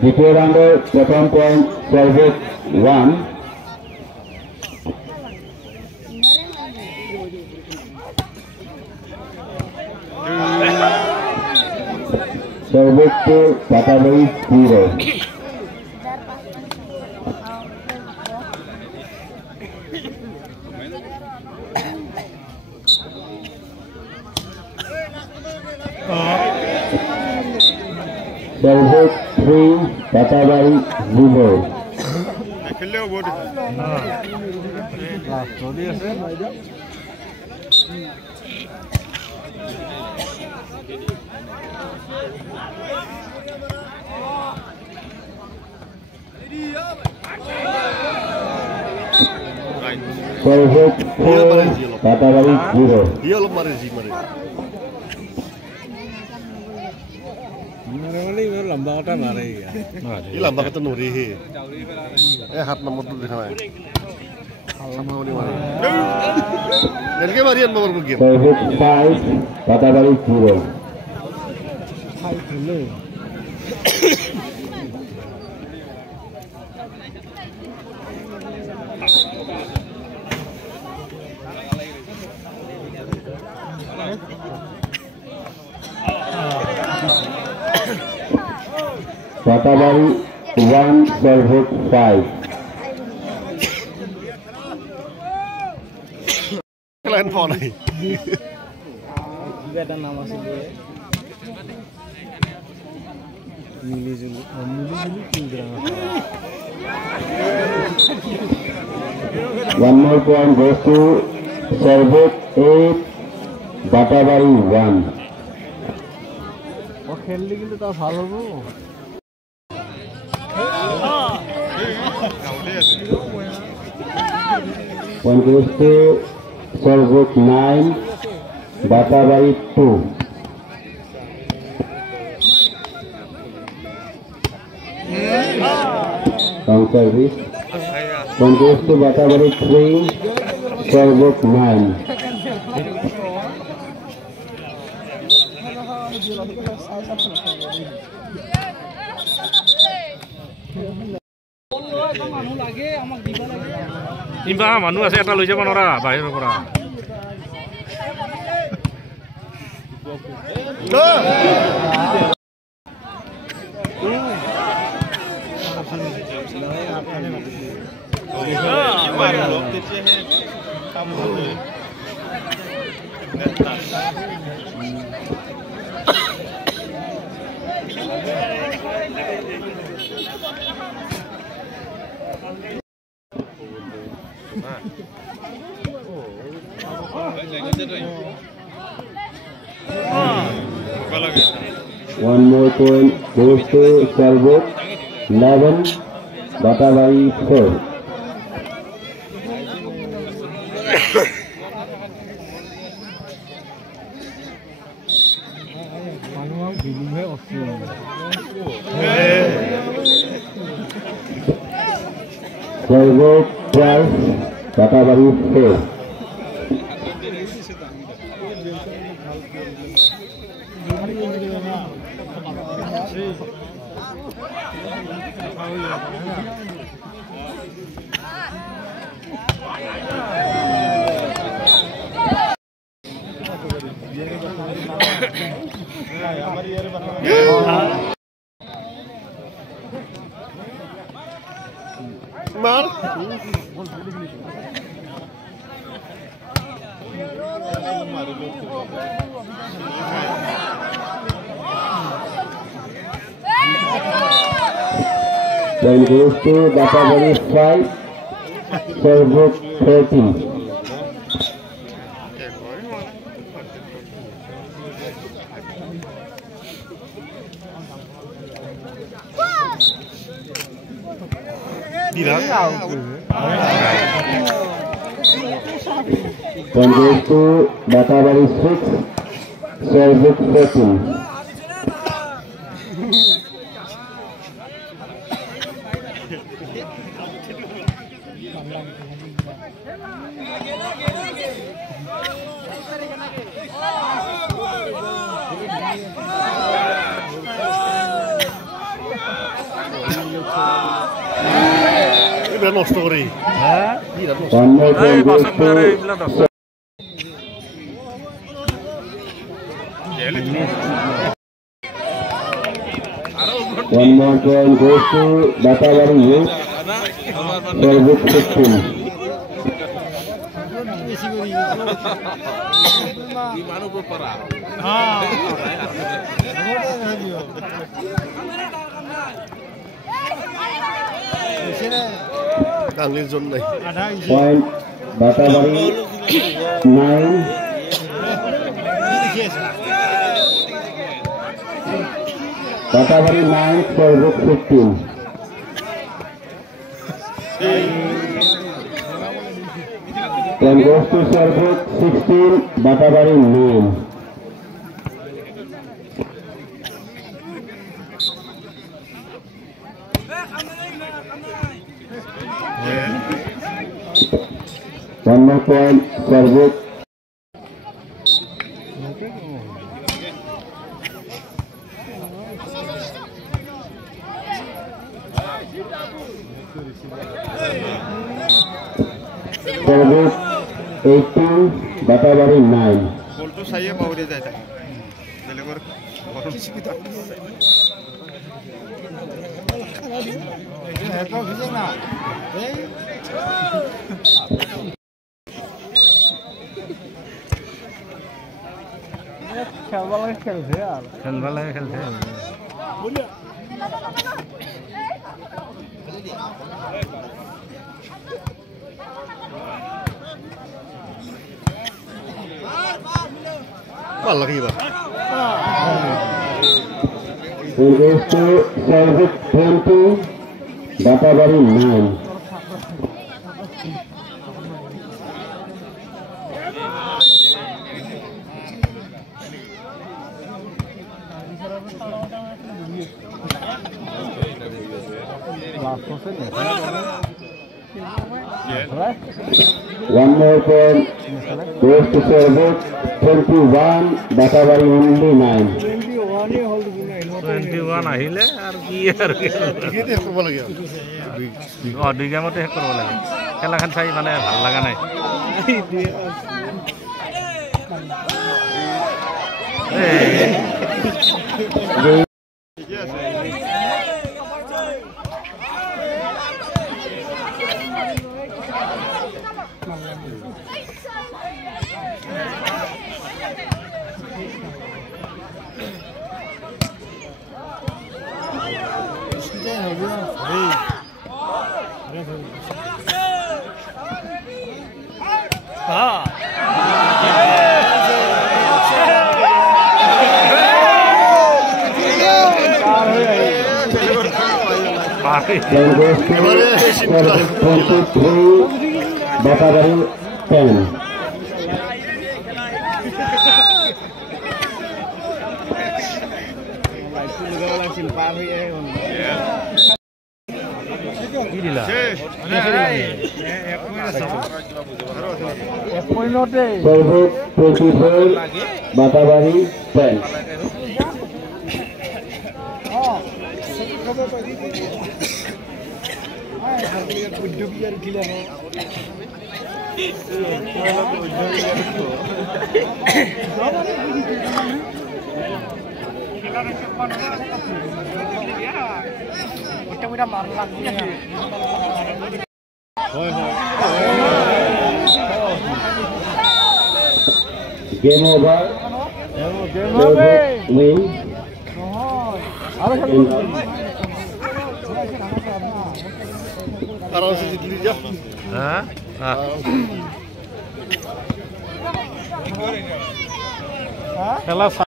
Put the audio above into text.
দ্বিতীয় রাউন্ডের প্রথম পয়েন্ট সর্বোচ্চ 1 সর্বোচ্চ পাতাবাড়ি 0 সর্বোচ্চ 3 পাতাবাড়ি 0 খেললেও বোর্ড সর্বোচ্চ পাতাবাড়ি 0 অলপ মারে জি মারে lambang kata nari ya. Ini lambang kata nuri he. Hat nomor tu dekha nai. Sama ni mari. Dan ke marian nomor begini. Sarbut 5 patabari 0. Patabari 1 Sarbut 5. Kalian phone ni. Juga ada nama sendiri. Mili Zulu program. One more point goes to Sarbut 8 Patabari 1. Oh, खेलने के लिए तो भालो वो. Point goes to Sarbut 9 Patabari 2. Wrong service. Point goes to Patabari 3 Sarbut 9. Imba manu ase eta loi jaba nora bahir pora. One more point goes to Sarbut 11 Patabari 4. Sarbut 12 Patabari 4. Mar. Then goes to Patabari 5 Sarbut 13. Point goes to Batawari 6, Sarbuk 14. নষ্ট করে One more point goes to One more point goes to Batawari 8, Sarbuk 15. কাংলির জন্য Point Batawari 9, Batawari 9, Sarbuk 15. Point goes to Sarbuk 16, Batawari 9. One more point, Sarbuk. Sarbuk 18, Batawari 9. বলতো সাইয়ে পাউরে যায় থাকে বেলেগর খেলছে আর খেলবা লাগে খেলছে ভালো লাগে এবার Point goes to Sarbuk 20, Batawari 9. One more point goes to Sarbuk 21, Batawari only 9. 21 আহিলে আৰু কি আৰু ক্ৰিকেটে কৰিব লাগে দুই গেমতে শেষ কৰিব লাগে খেলাখন চাই মানে ভাল লগা নাই Then goes to Sarbuk 23, Batawari 10. কি দিলা Sarbuk 24, Batawari 10. Game over. Sarbuk win. আরামসে জিতলি যা খেলা